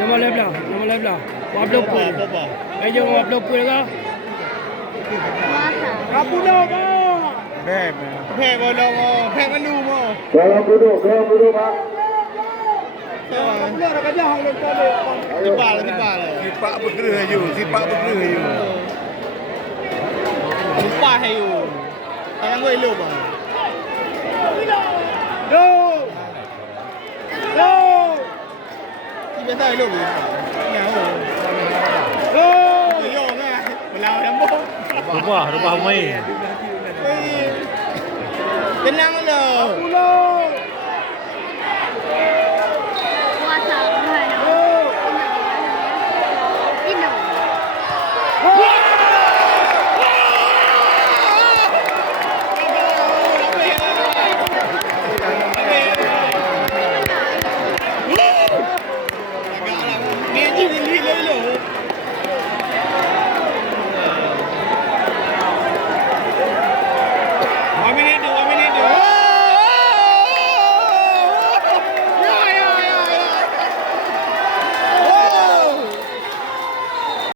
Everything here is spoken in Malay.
Nama live lah. Upload pun. Jom upload pun ke? Apa dah kau? Phê vào đâu mà, phê vào đâu mà. Kêu duduk Pak. Benar kat dia hang lepas dia. Tiba lah. Sipak bergerak you. Lupa hai you. Tangan gue lu bang. Go. Si biasa lu ni. Ngau. Go. Yo kan. Belau rambut. Rubah main. Tenang lo.